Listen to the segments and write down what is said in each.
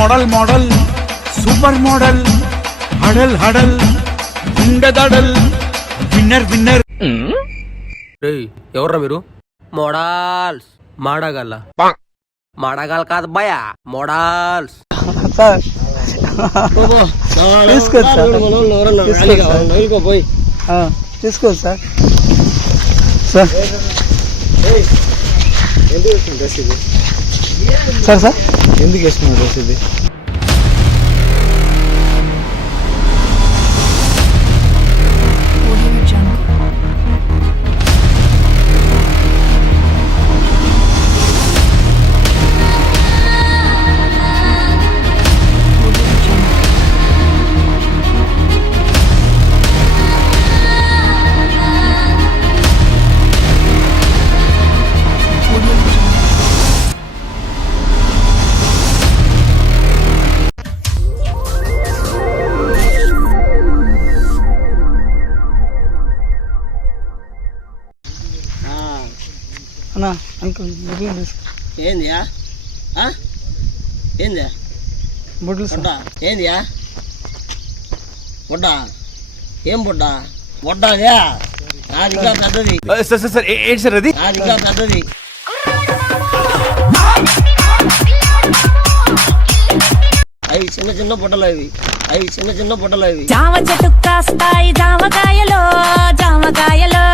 Model model super model హడల్ హడల్ గుండెదడల్ విన్నర్ విన్నర్. ఎవర్రా మీరు? మోడల్స్ మాడగల మాడగల కాదు భయ మోడల్స్ సార్ తీసుకోండి సార్ సార్ సార్ సార్ ఎందుకు వేసుకున్నావు డ్రెస్ ఇది? అన్నా అంకుల్ బుడ్లు తీసుకో. ఏందియా ఏంది బుడ్లు ఏందియా బుడ్డ ఏం బుడ్డ బుడ్డ అదే నాది ఇంకా పెద్దది. ఏంటి సార్ అది? నాది ఇంకా పెద్దది. అవి చిన్న చిన్న బుడ్డలు అవి చిన్న చిన్న బుడ్డలు అవి. జామ చెట్టు కాస్తాయి జామకాయలో జామకాయలో.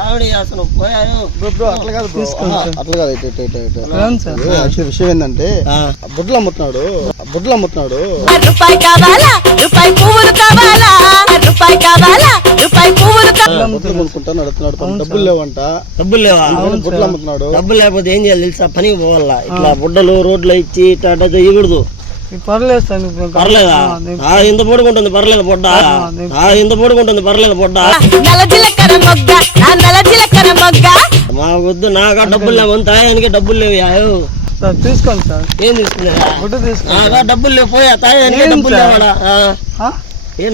ఆవిడ అసలు పోయాను. అట్లా కాదు విషయం ఏంటంటే బుడ్లు అమ్ముతున్నాడు రూపాయి కావాలా రూపాయి పువ్వులు కావాలా రూపాయి కావాలా రూపాయి పువ్వులు కొనుక్కుంటాను అడుగుతున్నాడు. డబ్బులు లేవంట. డబ్బులు లేవా? బుడ్లు అమ్ముతున్నాడు. డబ్బులు లేకపోతే ఏం చేయాలి తెలుసా? పనికి పోవాలా. ఇట్లా బుడ్డలు రోడ్లు ఇచ్చి ఇట్లా చేయకూడదు. పర్లేదు సార్. పర్లేదా? ఇంత పొడుకుంటుంది పర్లేదు బొడ్డ. ఇంత పొడుకుంటుంది పర్లేదు బొడ్డ. నల్ల జీలకర్ర మొగ్గ నల్ల జీలకర్ర మొగ్గ. మా వద్దు నాగా డబ్బులు లేవు. తాయానికి డబ్బులు లేవు. సార్ తీసుకోండి సార్. ఏం తీసుకున్నా? బుడ్డు తీసుకోండి. నాగా డబ్బులు లేవు. పోయా తాయానికి డబ్బులు లేవాడా?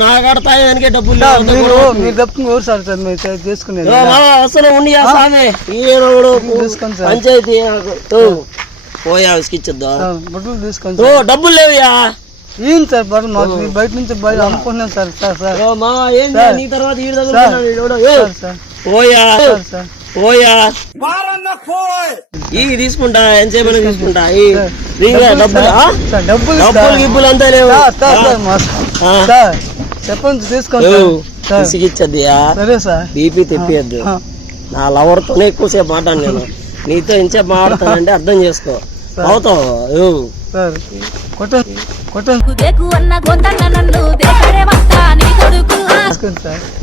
నాగాడ తాయానికి డబ్బులు లేవు. మీరు తప్పుకుని ఎవరు సార్ సార్ మీరు తీసుకునేది? అసలు ఉండియా సామే తీసుకోండి సార్. పంచాయతీ పోయా ఇచ్చిద్దా బుడ్లు తీసుకోండి. డబ్బులు లేవుయా. ఏం సార్ బయట నుంచి బయట అమ్ముకున్నాం సార్. సార్ మా ఏం నీ తర్వాత ఈ పోయా పోయా ఈ తీసుకుంటా ఎంతసేపు తీసుకుంటా. డబ్బులు గిబ్బులు అంతా లేవు. చెప్పండి తీసుకోండి. ఇసిగిచ్చద్దియా. సరే సార్. బీపీ తెప్పియద్దు. నా లవర్ తోనే ఎక్కువసేపు మాట్లాడు. నేను నీతో ఎంతసేపు మాట్లాడతానంటే అర్థం చేసుకో. అవుతావు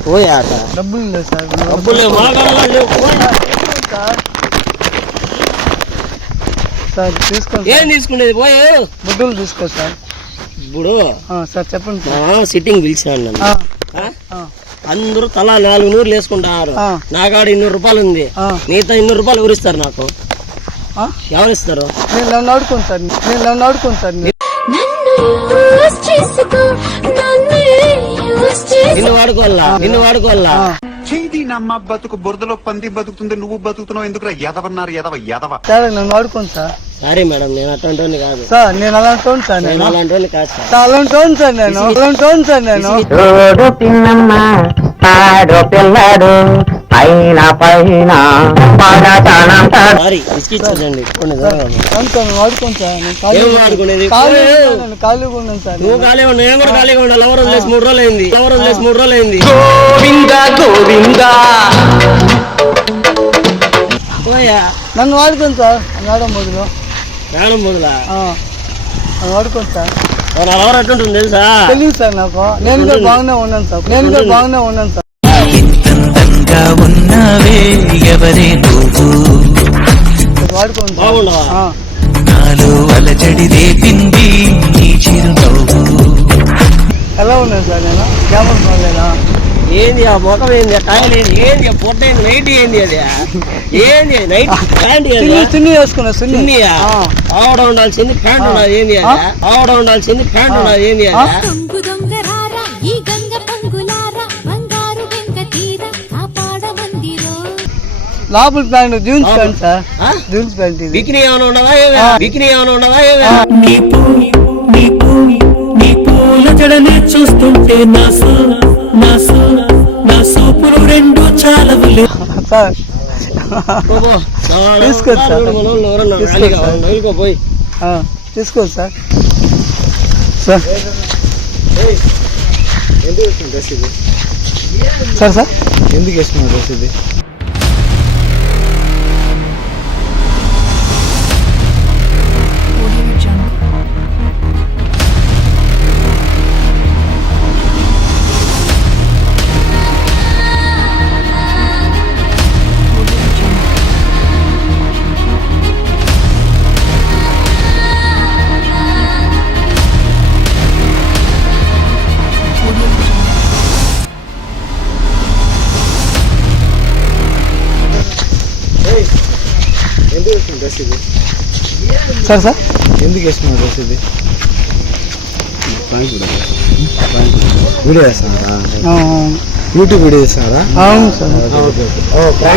పోయా. డబ్బులు లేదు సార్. డబ్బులు లేవు. సార్ తీసుకోండి. ఏం తీసుకునేది? పోయే బుడ్డలు తీసుకో సార్. ఇప్పుడు సార్ చెప్పండి. సిట్టింగ్ పిలిచినాను నన్ను. అందరూ తలా 400 వేసుకుంటారు. నాకాడ 200 రూపాయలు ఉంది. మిగతా 200 రూపాయలు ఎవరిస్తారు నాకు? ఎవరు ఇస్తారు? నేను నన్ను ఆడుకోను సార్. నిన్ను వాడుకోవాలా చేది నమ్మ బతుకు బురదలో పంది బతుకుతుంది. నువ్వు బతుకుతున్నావు ఎందుకు? ఎదవన్నారు ఎదవ సార్ నన్ను వాడుకోను సార్. సారీ మేడం నేను అట్లాంటి కాదు సార్. నేను అలాంటి సార్. నేను అలాంటి కాదు సార్. అలాంటి సార్. నేను సారీ ఇసుకిచ్చండి. వాడుకోను సార్. ఏం వాడుకునేది? ఖాళీగా ఉన్నాను సార్. నువ్వు ఖాళీగా ఉన్నా. నేను కూడా ఖాళీగా ఉన్నా. లవర్ వదిలేసి 3 రోజులు అయింది. నన్ను వాడుకోను సార్. మేడం బదులు వాడుకోను సార్. లవర్ ఎట్లుంటుంది తెలుసా? తెలియదు సార్ నాకు. నేను కూడా బాగానే ఉన్నాను సార్. వాడుకోను. బాగుండవా? ఎలా ఉన్నాను సార్? నేను కెమెరా బాగలేదా? ఏంది ఆ ముఖం? ఏంది టైల్? ఏంది పొట్ట? ఏంది నైట్? ఏంది అది? ఏంది నైట్ ప్యాంట్? సున్ని వేసుకున్నా. సున్నియా? ఆవిడ ఉండాల్సింది ప్యాంట్ ఉన్నది. ఏంది అది? ఏంది లోపల pant jeans pant sir. Jeans pant bikini ఏమైనా ఉండవా? వాళ్ళనే చూస్తుంటే నా సూపులు రెండు చాలవులే. సార్ బాబా, తీసుకోవచ్చు సార్. మనోళ్ళు ఎవరన్నా తీసుకోవచ్చు ఖాళీగా సార్. వదులుకోపోయి. తీసుకోవచ్చు సార్. సార్ సార్ సార్ ఎందుకు వేసుకున్నావు డ్రెస్ ఇది? ఎందుకు వేసుకున్నావు డ్రెస్ ఇది? సార్ సార్ ఎందుకు వేసుకున్నావు డ్రెస్ ఇది? వీడియో వేస్తున్నారా? యూట్యూబ్ వీడియో చేస్తున్నారా? అవును సార్. ఓకే.